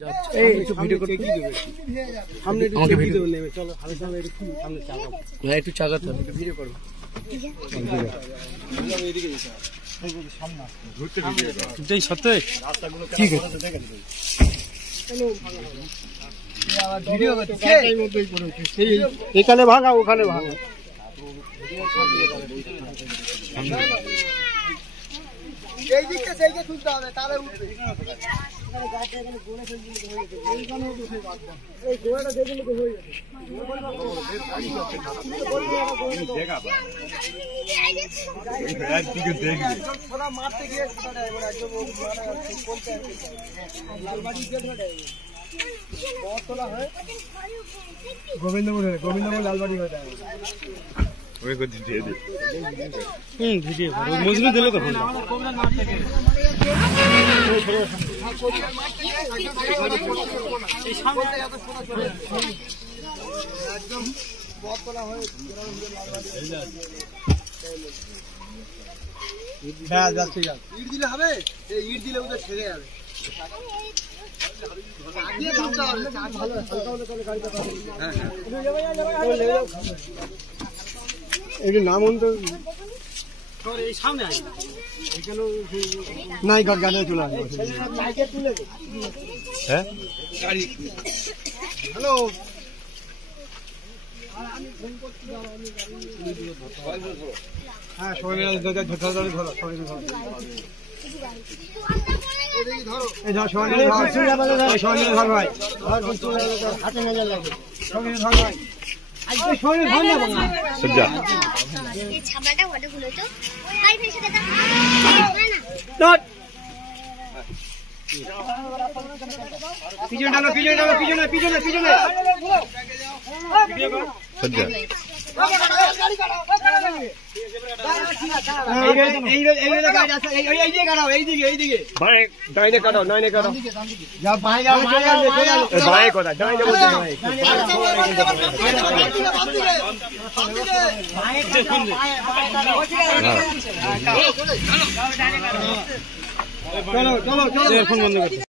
একটু ভিডিও করতে সামনে একটু ভিডিও নেবে চলো হালকা হালকা একটু সামনে চাগাবো না একটু চাগাতে হবে একটু ভিডিও করব এইদিকে যেতে হবে সামনে ঘুরতে এটাই সত্যি ঠিক আছে চলো ভিডিও করতে সেই মতই করে এখানে ভাগা ওখানে ভাগা এই দিকটা সেইকে তুলতে হবে তাহলে উঠবে এখানে গাছে এখানে গোড়া ফেলতে হয়ে যাবে এইখানেও উঠে বাঁধবা এই গোড়াটা দেখলে তো হয়ে যাবে দেখা পায় এই ব্যাগ থেকে দেখবে পুরো মারতে গিয়ে ছড়া এবার একদম মারা কোনতে লালবাড়ি দিয়ে ধরে বহুত তোলা হয় গোবিন্দপুর লালবাড়ি হয়ে যায় ওই কোটি দিয়ে দে ভিডিও মজনু দিলে তো ফোন একদম বতলা হয়ে হ্যাঁ যাচ্ছে ইট দিলে হবে এই ইট দিলে ওদের ছেড়ে যাবে আগে তুলতে হবে ভালো হালকা হালকা করে গাড়িটা হ্যাঁ এই নাম তো এই সামনে আসে এখানে নাই গাড়ি চলে আসবে হ্যাঁ গাড়ি হ্যালো আমি ফোন করতে যাব আমি হ্যাঁ সবাই মিলে ধরো সবাই মিলে ধরো এই ধরো সবাই মিলে ধরো সবাই মিলে ধরো ভাই হাতে নজর লাগে সবাই মিলে ধরো ভাই আজকে সবাই মিলে ধরো না সজ্জা এই ছাবড়াটা ওটা খুলে তো গাড়ি ফেসে দে না পিছনে টানো পিছনে সজ্জা গাড়ি কাটো এইদিকে ডাইনে কাটো যা বাঁয়ে যাও বাঁয়ে কথা ডাইনে বলতে ভাই চলো ফোন বন্ধ করো।